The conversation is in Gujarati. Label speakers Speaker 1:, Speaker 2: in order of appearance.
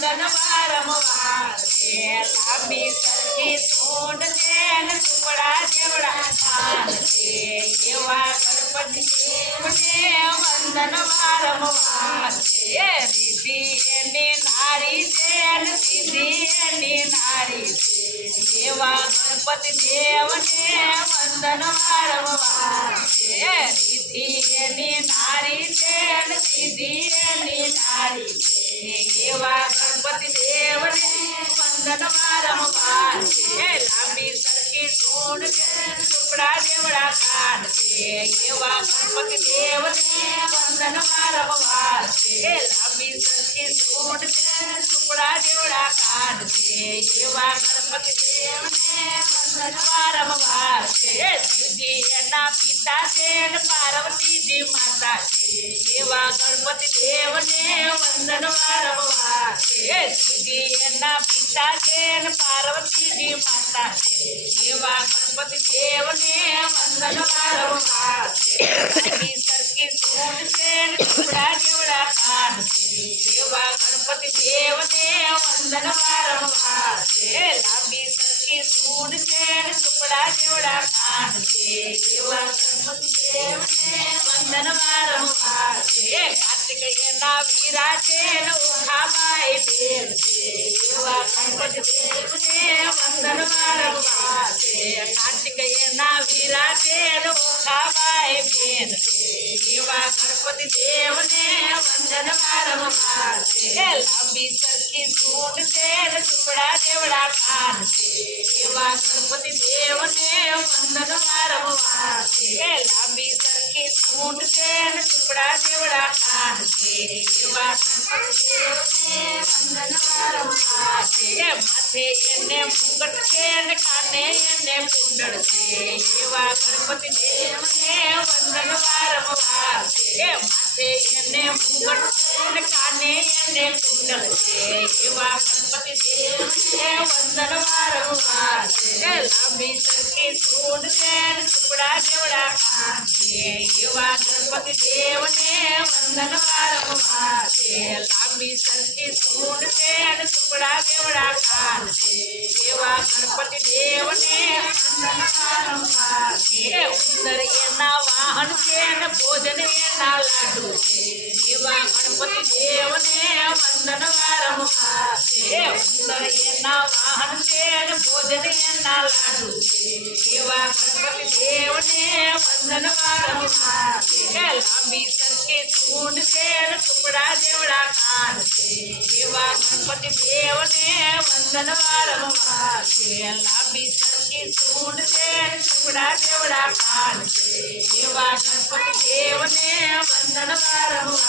Speaker 1: વંદન વારંવાર છે લાંબી સરખી સૂંઢ છે ને સુપડા દેવડા કાન છે એવા ગણપતિ દેવને વંદન વારંવાર છે રીતિ એની નારી છે. ને સીધી એની નારી દેવને વંદન વારંવાર છે રીતિ એની નારી છે ને સીધી એની નારી છે એવા ગણપતિ દેવને વંદન વારંવાર છે લાંબી સરખી સૂંઢ છે ટુકડા દેવડા કાન છે એવા ગણપતિ દેવને વંદન વારંવાર છે લાંબી સરખી સૂંઢ છે ટુકડા દેવડા કાન છે એવા ગણપતિ દેવને વંદન વારંવાર છે શિવજી એના પિતા છે ને પાર્વતીજી માતા છે એવા ગણપતિ દેવને વંદન વારંવાર છે શિવજી એના પિતા છે ને પાર્વતીજી માતા છે એવા ગણપતિ દેવને વંદન વારંવાર છે ગણપતિ દેવને વંદન વારંવાર છે લાંબી સરખી સૂંઢ છે ને ટુકડા જેવડા કાન છે એવા ગણપતિ દેવને વંદન વારંવાર છે કાર્તિકેયના વીરા છે ને ઓખાબાઈ બેન છે એવા ગણપતિ દેવને વંદન વારંવાર છે કાર્તિકેયના વીરા છે ને ઓખાબાઈ બેન છે એવા ગણપતિ દેવને વંદન વારંવાર છે લાંબી સરખી સૂંઢ છે ને ટુકડા દેવડા કાન છે એવા ગણપતિ દેવને વંદન વારંવાર છે લાંબી સરખી સૂંઢ છે ને ટુકડા દેવડા કાન છે એવા ગણપતિ દેવને વંદન વારંવાર છે માથે એને મુગટ છે અને કાને એને કુંડળ છે. એવા ગણપતિ દેવને વંદન વારંવાર છે. માથે એને મુગટ છે અને કાને એને કુંડળ છે. એવા ગણપતિ દેવને વંદન વારંવાર છે. લાંબી સરખી સૂંઢ છે ટુકડા જેવડા કાન છે. એવા ગણપતિ દેવને વંદન વારંવાર છે લાંબી સરખી સૂંઢ છે અને સુપડા દેવડા કાન છે. એવા ગણપતિ દેવને વંદન વારંવાર છે ઉંદર એના વાહન છે અને ભોજન એના લાડુ છે. એવા ગણપતિ દેવને એના વાહન છે અને ભોજન એના લાડુ છે એવા ગણપતિ દેવને વંદન વારંવાર છે લાંબી છે અને ટુકડા જેવડા છે એવા ગણપતિ દેવને વંદન વારંવાર છે લાંબી સરખી સૂંઢ છે ને ટુકડા જેવડા કાન છે એવા ગણપતિ દેવને વંદન વારંવાર